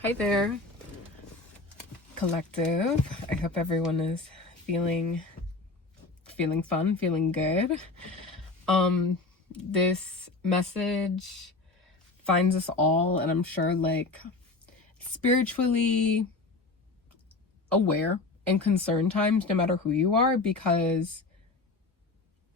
Hi there, collective. I hope everyone is feeling fun, feeling good. This message finds us all, and I'm sure like spiritually aware and concerned times, no matter who you are, because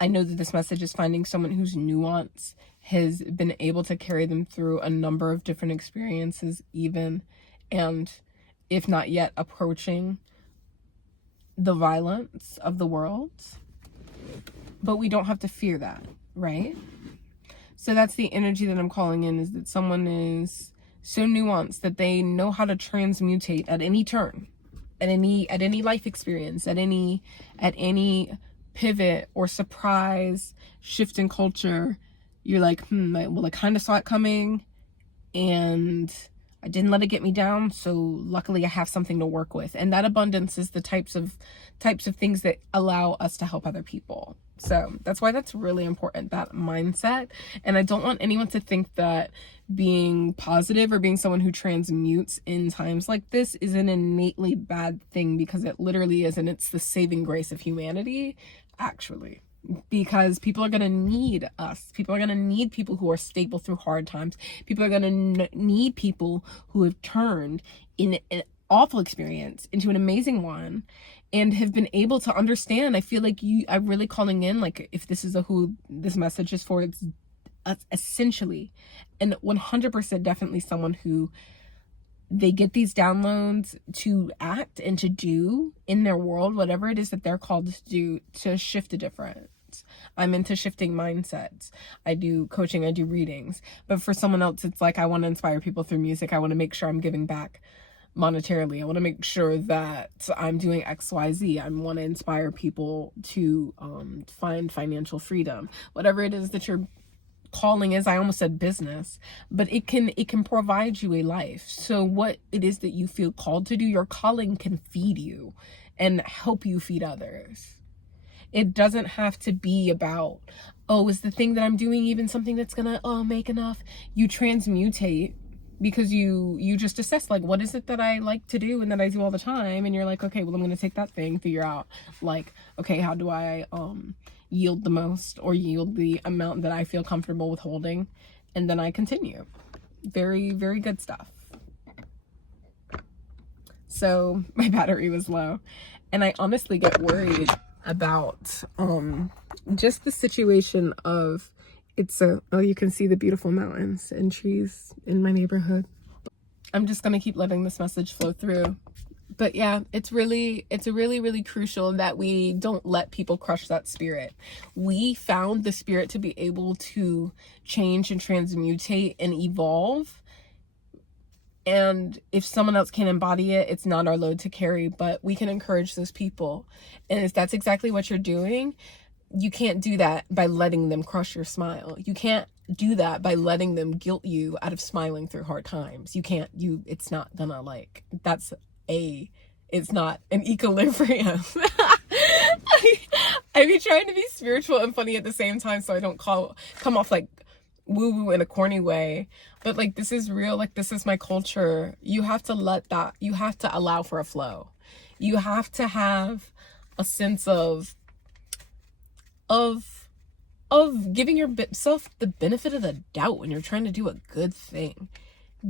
I know that this message is finding someone whose nuance has been able to carry them through a number of different experiences, even, and if not yet approaching the violence of the world. But we don't have to fear that, right? So that's the energy that I'm calling in, is that someone is so nuanced that they know how to transmutate at any turn, at any life experience, at any pivot or surprise shift in culture. You're like, well, I kind of saw it coming and I didn't let it get me down, so luckily I have something to work with. And that abundance is the types of things that allow us to help other people. So that's why that's really important, that mindset. And I don't want anyone to think that being positive or being someone who transmutes in times like this is an innately bad thing, because it literally is, and it's the saving grace of humanity, actually. Because people are going to need us. People are going to need people who are stable through hard times. People are going to need people who have turned in an awful experience into an amazing one and have been able to understand. I feel like I'm really calling in, like, if this is who this message is for, it's essentially and 100% definitely someone who they get these downloads to act and to do in their world, whatever it is that they're called to do, to shift a difference. I'm into shifting mindsets. I do coaching, I do readings. But for someone else, it's like, I want to inspire people through music. I want to make sure I'm giving back monetarily. I want to make sure that I'm doing XYZ. I want to inspire people to find financial freedom. Whatever it is that you're calling is, I almost said business, but it can provide you a life. So what it is that you feel called to do, your calling can feed you and help you feed others. It doesn't have to be about, oh, is the thing that I'm doing even something that's gonna make enough? You transmutate because you just assess, like, what is it that I like to do and that I do all the time, and you're like, okay, well, I'm gonna take that thing, figure out, like, okay, how do I yield the most, or yield the amount that I feel comfortable with holding, and then I continue. Very, very good stuff. So my battery was low, and I honestly get worried about just the situation of, you can see the beautiful mountains and trees in my neighborhood. I'm just gonna keep letting this message flow through. But yeah, it's really crucial that we don't let people crush that spirit. We found the spirit to be able to change and transmutate and evolve. And if someone else can embody it, it's not our load to carry, but we can encourage those people. And if that's exactly what you're doing, you can't do that by letting them crush your smile. You can't do that by letting them guilt you out of smiling through hard times. It's not gonna, like, it's not an equilibrium. I be trying to be spiritual and funny at the same time, so I don't come off like woo-woo in a corny way. But like, this is real, like, this is my culture. You have to allow for a flow. You have to have a sense of giving yourself the benefit of the doubt when you're trying to do a good thing.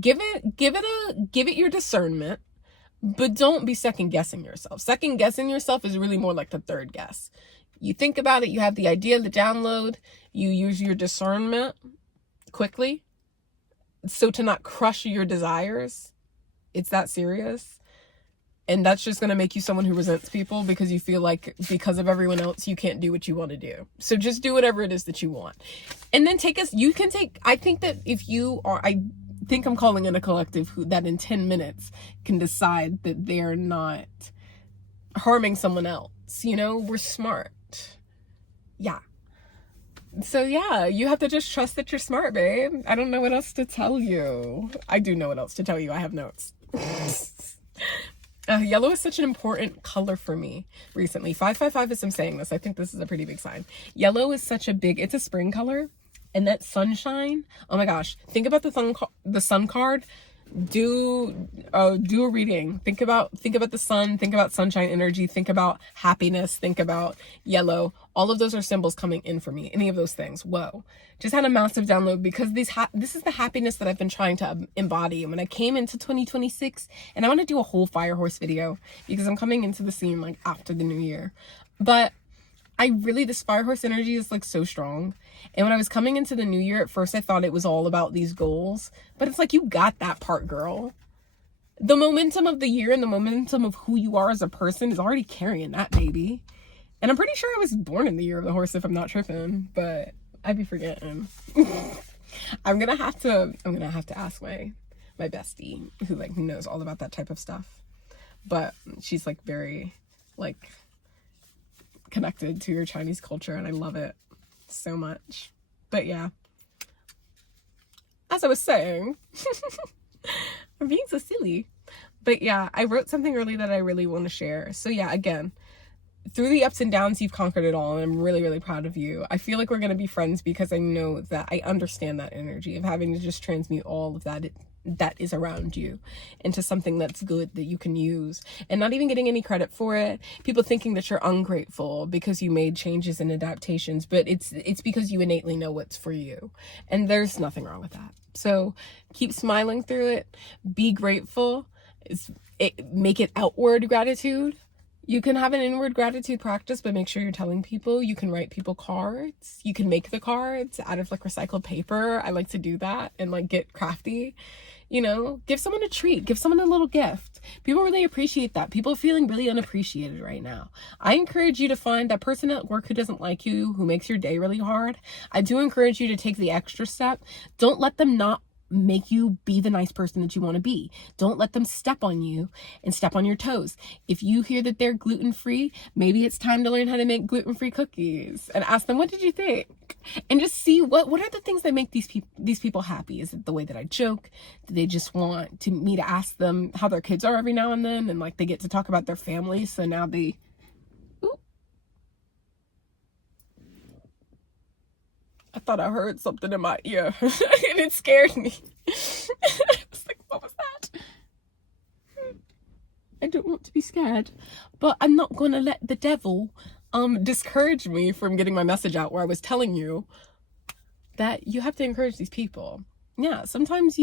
Give it your discernment, but don't be second guessing yourself. Second guessing yourself is really more like the third guess. You think about it, you have the idea, the download, you use your discernment quickly, so to not crush your desires. It's that serious. And that's just going to make you someone who resents people, because you feel like because of everyone else, you can't do what you want to do. So just do whatever it is that you want. And then I think that I think I'm calling in a collective that in 10 minutes can decide that they're not harming someone else. We're smart. Yeah. So yeah, you have to just trust that you're smart, babe. I don't know what else to tell you. I do know what else to tell you. I have notes. Yellow is such an important color for me recently. 555, as I'm saying this, I think this is a pretty big sign. Yellow is it's a spring color. And that sunshine, oh my gosh, think about the sun card. do a reading. Think about the sun, think about sunshine energy, think about happiness, think about yellow. All of those are symbols coming in for me. Any of those things. Whoa. Just had a massive download because this is the happiness that I've been trying to embody. And when I came into 2026, and I want to do a whole fire horse video because I'm coming into the scene like after the new year. But this fire horse energy is like so strong. And when I was coming into the new year, at first I thought it was all about these goals, but it's like, you got that part, girl. The momentum of the year and the momentum of who you are as a person is already carrying that baby. And I'm pretty sure I was born in the year of the horse if I'm not tripping, but I'd be forgetting. I'm gonna have to ask my bestie who like knows all about that type of stuff. But she's like very like connected to your Chinese culture, and I love it so much. But yeah, as I was saying, I'm being so silly. But yeah, I wrote something early that I really want to share. So yeah, again, through the ups and downs, you've conquered it all, and I'm really, really proud of you. I feel like we're going to be friends because I know that I understand that energy of having to just transmute all of that is around you into something that's good that you can use, and not even getting any credit for it. People thinking that you're ungrateful because you made changes and adaptations, but it's because you innately know what's for you, and there's nothing wrong with that. So keep smiling through it. Be grateful. Make it outward gratitude. You can have an inward gratitude practice, but make sure you're telling people. You can write people cards. You can make the cards out of like recycled paper. I like to do that and like get crafty. You know, give someone a treat, give someone a little gift. People really appreciate that. People are feeling really unappreciated right now. I encourage you to find that person at work who doesn't like you, who makes your day really hard. I do encourage you to take the extra step. Don't let them not make you be the nice person that you want to be. Don't let them step on you and step on your toes. If you hear that they're gluten-free, maybe it's time to learn how to make gluten-free cookies and ask them, what did you think? And just see what are the things that make these people happy? Is it the way that I joke? Do they just want me to ask them how their kids are every now and then, and like they get to talk about their family, so now they I thought I heard something in my ear and it scared me. I was like, what was that? I don't want to be scared, but I'm not going to let the devil discourage me from getting my message out, where I was telling you that you have to encourage these people. Yeah, sometimes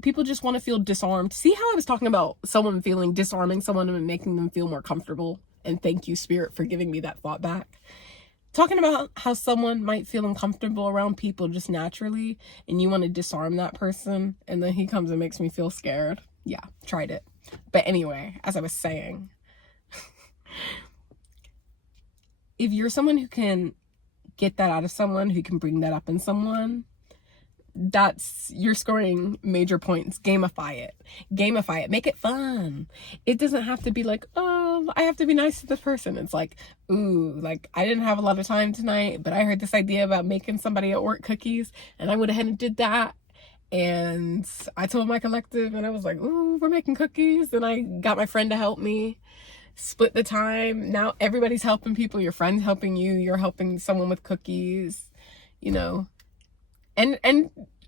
people just want to feel disarmed. See how I was talking about someone disarming someone and making them feel more comfortable? And thank you, Spirit, for giving me that thought back. Talking about how someone might feel uncomfortable around people just naturally, and you want to disarm that person, and then he comes and makes me feel scared. Yeah, tried it. But anyway, as I was saying, if you're someone who can get that out of someone, who can bring that up in someone, you're scoring major points. Gamify it, make it fun. It doesn't have to be like, oh, I have to be nice to this person. It's like, ooh, like I didn't have a lot of time tonight, but I heard this idea about making somebody at work cookies, and I went ahead and did that. And I told my collective, and I was like, ooh, we're making cookies. And I got my friend to help me split the time. Now everybody's helping people. Your friend's helping you, you're helping someone with cookies, you know. And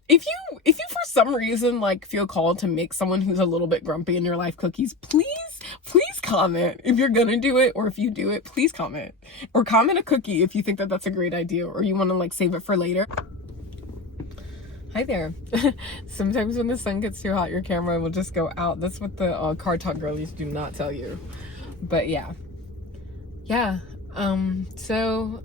if you for some reason like feel called to make someone who's a little bit grumpy in your life cookies, please comment. If you're gonna do it, or if you do it, please comment. Or comment a cookie if you think that that's a great idea, or you want to like save it for later. Hi there. Sometimes when the sun gets too hot, your camera will just go out. That's what the card talk girlies do not tell you. But yeah. So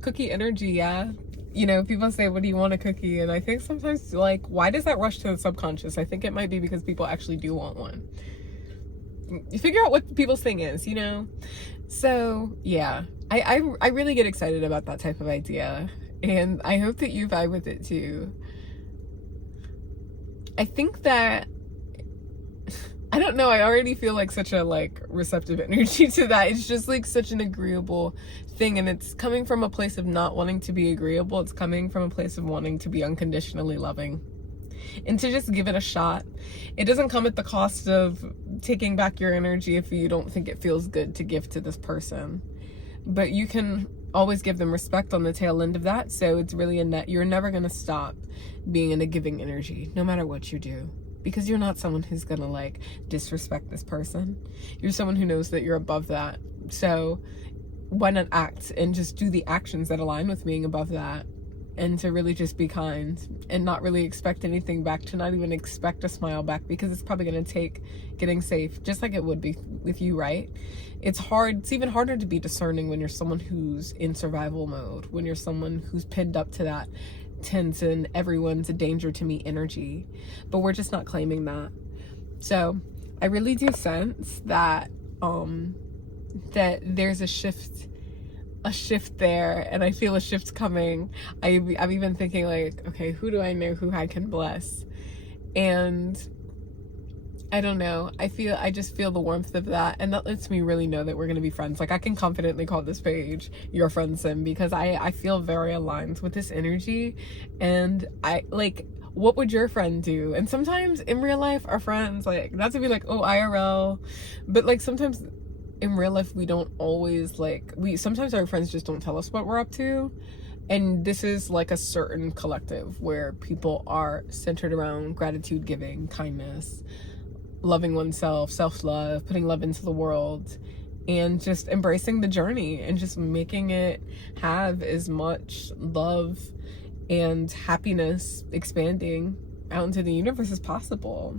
cookie energy, yeah. You know, people say, what do you want a cookie? And I think sometimes, like, why does that rush to the subconscious? I think it might be because people actually do want one. You figure out what people's thing is, you know? So, yeah. I really get excited about that type of idea. And I hope that you vibe with it, too. I think that... I don't know, I already feel like such a like receptive energy to that. It's just like such an agreeable thing, and it's coming from a place of not wanting to be agreeable. It's coming from a place of wanting to be unconditionally loving and to just give it a shot. It doesn't come at the cost of taking back your energy if you don't think it feels good to give to this person, but you can always give them respect on the tail end of that. So it's really a net. You're never going to stop being in a giving energy no matter what you do. because you're not someone who's gonna like disrespect this person. You're someone who knows that you're above that. So why not act and just do the actions that align with being above that, and to really just be kind and not really expect anything back, to not even expect a smile back, because it's probably going to take getting safe, just like it would be with you, right? It's hard. It's even harder to be discerning when you're someone who's in survival mode, when you're someone who's pinned up to that tense and everyone's a danger to me energy. But we're just not claiming that. So I really do sense that that there's a shift there, and I feel a shift coming. I'm even thinking like, okay, who do I know who I can bless? And I don't know, I just feel the warmth of that, and that lets me really know that we're gonna be friends. Like, I can confidently call this page your friend Sim, because I feel very aligned with this energy. And I like, what would your friend do? And sometimes in real life, our friends, like, not to be like, oh, IRL, but like sometimes in real life we don't always like, sometimes our friends just don't tell us what we're up to. And this is like a certain collective where people are centered around gratitude, giving, kindness, loving oneself, self-love, putting love into the world, and just embracing the journey and just making it have as much love and happiness expanding out into the universe as possible.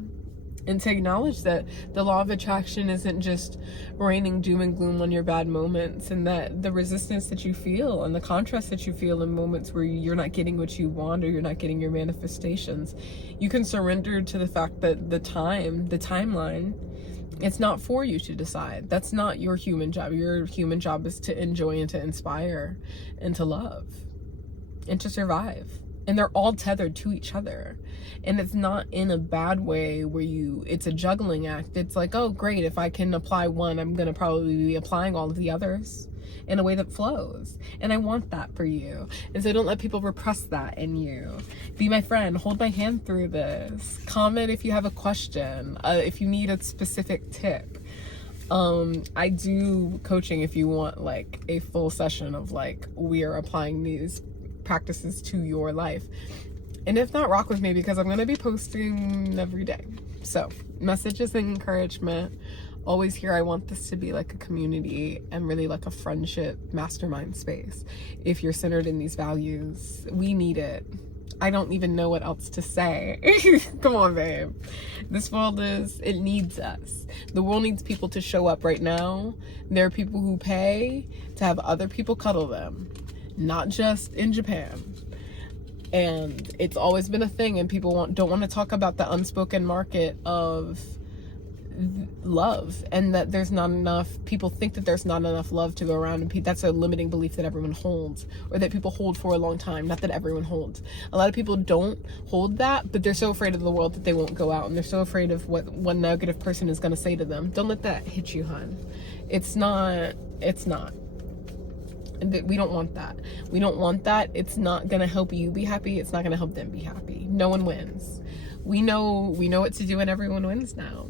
And to acknowledge that the law of attraction isn't just raining doom and gloom on your bad moments, and that the resistance that you feel and the contrast that you feel in moments where you're not getting what you want or you're not getting your manifestations, you can surrender to the fact that the timeline, it's not for you to decide. That's not your human job. Your human job is to enjoy and to inspire and to love and to survive. And they're all tethered to each other. And it's not in a bad way where it's a juggling act. It's like, oh, great, if I can apply one, I'm going to probably be applying all of the others in a way that flows. And I want that for you. And so don't let people repress that in you. Be my friend. Hold my hand through this. Comment if you have a question. If you need a specific tip. I do coaching if you want like a full session of like, we are applying these practices to your life. And if not, rock with me, because I'm going to be posting every day. So messages and encouragement always here. I want this to be like a community and really like a friendship mastermind space. If you're centered in these values, we need it. I don't even know what else to say. Come on, babe. This world it needs us. The world needs people to show up right now. There are people who pay to have other people cuddle them, not just in Japan. And it's always been a thing, and people don't want to talk about the unspoken market of love, and that there's not enough. People think that there's not enough love to go around, and that's a limiting belief that everyone holds, or that people hold for a long time. Not that everyone holds. A lot of people don't hold that, but they're so afraid of the world that they won't go out, and they're so afraid of what one negative person is going to say to them. Don't let that hit you, hon. It's not. We don't want that. We don't want that. It's not gonna help you be happy. It's not gonna help them be happy. No one wins. We know what to do, and everyone wins now.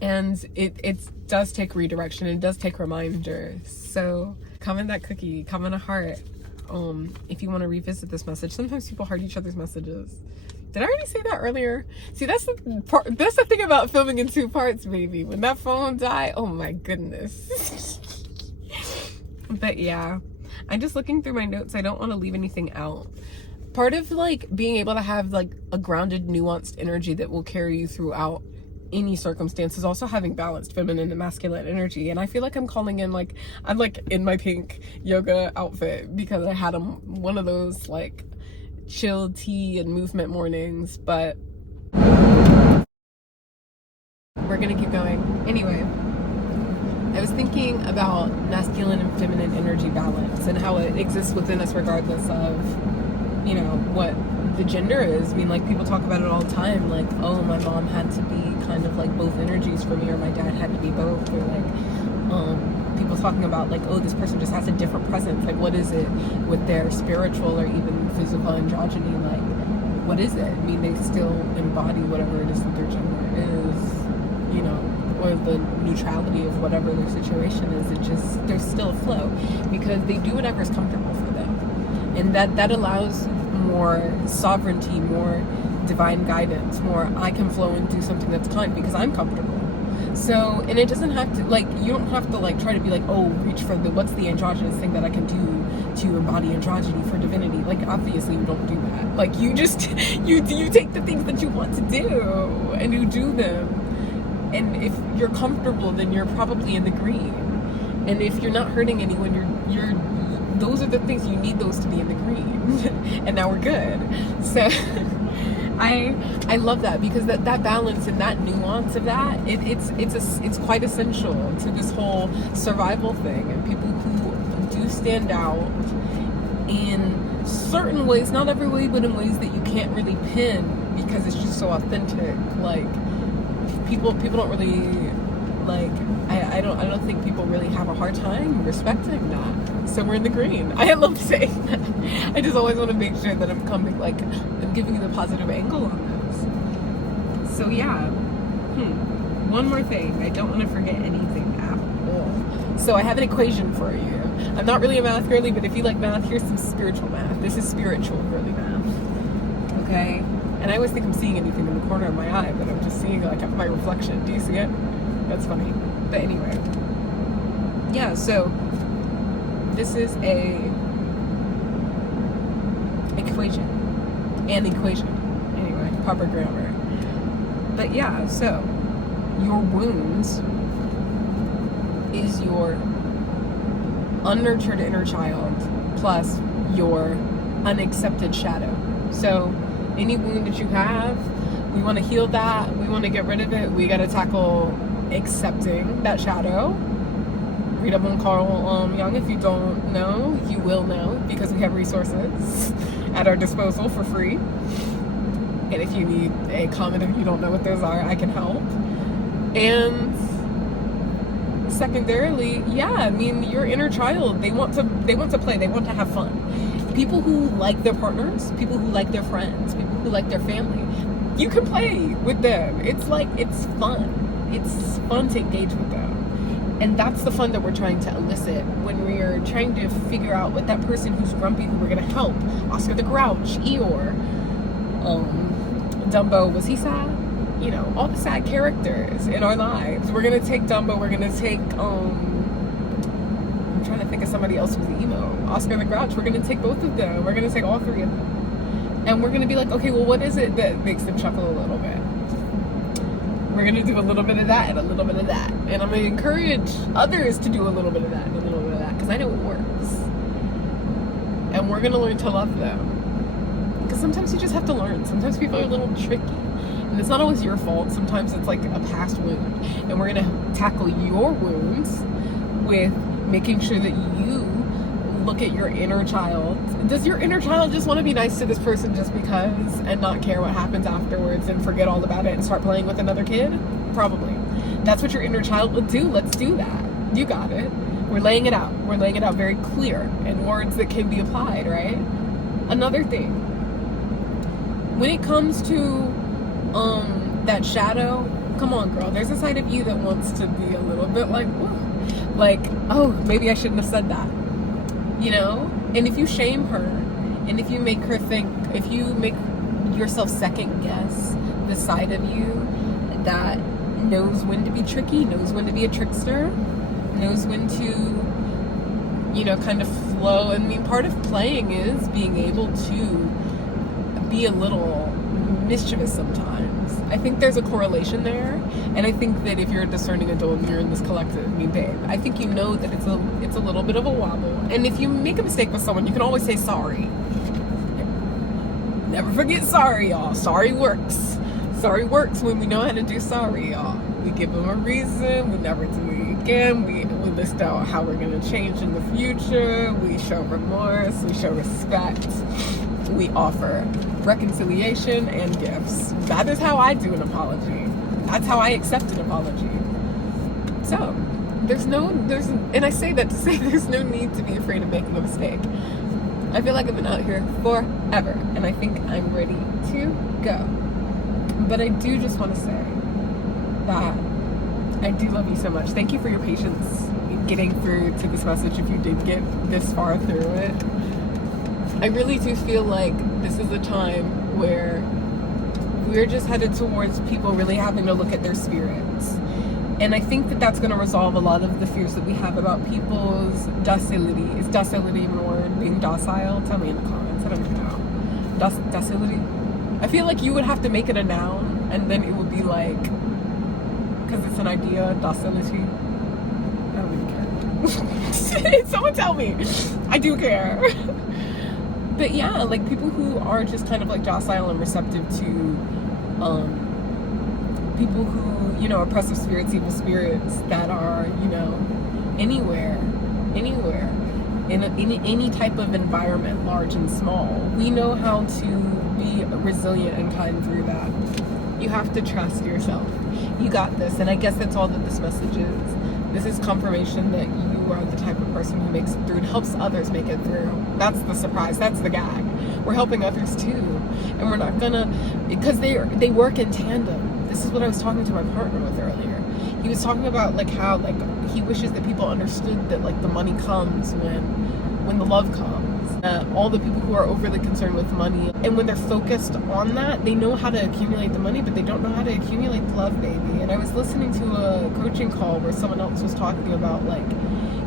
And it does take redirection. It does take reminders. So comment that cookie, comment a heart. If you want to revisit this message. Sometimes people heart each other's messages. Did I already say that earlier? See, that's the thing about filming in 2 parts, baby. When that phone died, oh my goodness. But yeah, I'm just looking through my notes. I don't want to leave anything out. Part of like being able to have like a grounded, nuanced energy that will carry you throughout any circumstance is also having balanced feminine and masculine energy. And I feel like I'm calling in, like, I'm like in my pink yoga outfit because I had one of those like chill tea and movement mornings. But we're gonna keep going anyway. I was thinking about masculine and feminine energy balance and how it exists within us regardless of, you know, what the gender is. I mean, like, people talk about it all the time, like, oh, my mom had to be kind of like both energies for me, or my dad had to be both, or like people talking about like, oh, this person just has a different presence. Like, what is it with their spiritual or even physical androgyny? Like, what is it? I mean, they still embody whatever it is that their gender is, you know, or the neutrality of whatever their situation is. It just, there's still a flow because they do whatever's comfortable for them, and that allows more sovereignty, more divine guidance, more I can flow and do something that's kind because I'm comfortable. So, and it doesn't have to, like, you don't have to, like, try to be like, oh, reach for what's the androgynous thing that I can do to embody androgyny for divinity. Like, obviously you don't do that. Like, you just, you take the things that you want to do and you do them. And if you're comfortable, then you're probably in the green. And if you're not hurting anyone, you're those are the things you need those to be in the green. And now we're good. So I love that, because that balance and that nuance of that, it's quite essential to this whole survival thing. And people who do stand out in certain ways, not every way, but in ways that you can't really pin because it's just so authentic. Like, people don't really, like, I don't think people really have a hard time respecting that. So we're in the green. I love saying that. I just always want to make sure that I'm coming, like, I'm giving you the positive angle on this. So yeah. One more thing. I don't want to forget anything at all. So I have an equation for you. I'm not really a math girly, but if you like math, here's some spiritual math. This is spiritual girly math. Okay? And I always think I'm seeing anything in the corner of my eye, but I'm just seeing, like, my reflection. Do you see it? That's funny. But anyway. Yeah, so this is an equation. Anyway, proper grammar. But yeah, so your wounds is your unnurtured inner child plus your unaccepted shadow. So any wound that you have, we want to heal that, we want to get rid of it, we got to tackle accepting that shadow. Read up on Carl Jung. If you don't know, you will know, because we have resources at our disposal for free. And if you need a comment, if you don't know what those are, I can help. And secondarily, yeah, I mean, your inner child, they want to play, they want to have fun. People who like their partners, people who like their friends, people who like their family, you can play with them. It's like, it's fun. It's fun to engage with them. And that's the fun that we're trying to elicit when we're trying to figure out what that person who's grumpy, who we're going to help. Oscar the Grouch, Eeyore, Dumbo, was he sad? You know, all the sad characters in our lives. We're going to take Dumbo, we're going to take, I'm trying to think of somebody else who's emo. Oscar the Grouch, we're going to take both of them. We're going to take all three of them. And we're going to be like, okay, well, what is it that makes them chuckle a little bit? We're going to do a little bit of that and a little bit of that. And I'm going to encourage others to do a little bit of that and a little bit of that, because I know it works. And we're going to learn to love them. Because sometimes you just have to learn. Sometimes people are a little tricky. And it's not always your fault. Sometimes it's like a past wound. And we're going to tackle your wounds with making sure that you look at your inner child. Does your inner child just want to be nice to this person just because and not care what happens afterwards and forget all about it and start playing with another kid? Probably. That's what your inner child would do. Let's do that. You got it. We're laying it out. We're laying it out very clear in words that can be applied, right? Another thing. When it comes to that shadow, come on, girl. There's a side of you that wants to be a little bit like, whoa. Like, oh, maybe I shouldn't have said that. You know? And if you shame her, and if you make her think, if you make yourself second guess the side of you that knows when to be tricky, knows when to be a trickster, knows when to, you know, kind of flow. I mean, part of playing is being able to be a little mischievous sometimes. I think there's a correlation there, and I think that if you're a discerning adult and you're in this collective, me babe, I think you know that it's a little bit of a wobble. And if you make a mistake with someone, you can always say sorry. Never forget sorry, y'all. Sorry works. Sorry works when we know how to do sorry, y'all. We give them a reason. We never do it again. We list out how we're going to change in the future. We show remorse. We show respect. We offer reconciliation and gifts. That is how I do an apology. That's how I accept an apology. So, and I say that to say there's no need to be afraid of making a mistake. I feel like I've been out here forever, and I think I'm ready to go. But I do just want to say that I do love you so much. Thank you for your patience in getting through to this message if you did get this far through it. I really do feel like this is a time where we're just headed towards people really having to look at their spirits. And I think that that's going to resolve a lot of the fears that we have about people's docility. Is docility even a word? Being docile? Tell me in the comments. I don't even know. Docility? I feel like you would have to make it a noun, and then it would be like, because it's an idea, docility. I don't even care. Someone tell me. I do care. But yeah, like people who are just kind of like docile and receptive to people who, you know, oppressive spirits, evil spirits that are, you know, anywhere, in any type of environment, large and small. We know how to be resilient and kind through that. You have to trust yourself. You got this. And I guess that's all that this message is. This is confirmation that you are the type of person who makes it through and helps others make it through. That's the surprise. That's the gag. We're helping others too. And we're not gonna, because they work in tandem. This is what I was talking to my partner with earlier. He was talking about like how like he wishes that people understood that like the money comes when the love comes. All the people who are overly concerned with money, and when they're focused on that, they know how to accumulate the money, but they don't know how to accumulate the love, baby. And I was listening to a coaching call where someone else was talking about like,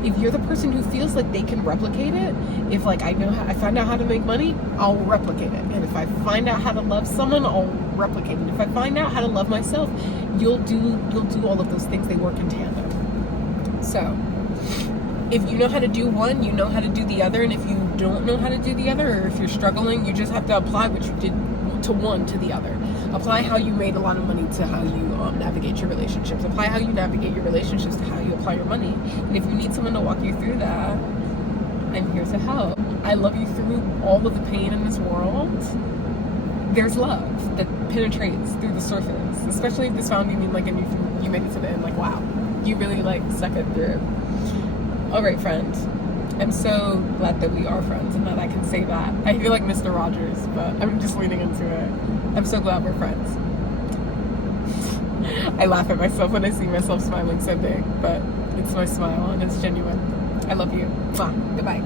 if you're the person who feels like they can replicate it, if like I find out how to make money, I'll replicate it. And if I find out how to love someone, I'll replicate it. If I find out how to love myself, you'll do all of those things. They work in tandem. So if you know how to do one, you know how to do the other. And if you don't know how to do the other, or if you're struggling, you just have to apply what you did to one to the other. Apply how you made a lot of money to how you navigate your relationships. Apply how you navigate your relationships to how you apply your money. And if you need someone to walk you through that, I'm here to help. I love you through all of the pain in this world. There's love that penetrates through the surface, especially if this found you mean like, and you made it to the end, like, wow, you really like stuck it through. All right, friend. I'm so glad that we are friends and that I can say that. I feel like Mr. Rogers, but I'm just leaning into it. I'm so glad we're friends. I laugh at myself when I see myself smiling so big, but it's my smile and it's genuine. I love you. Mwah. Goodbye.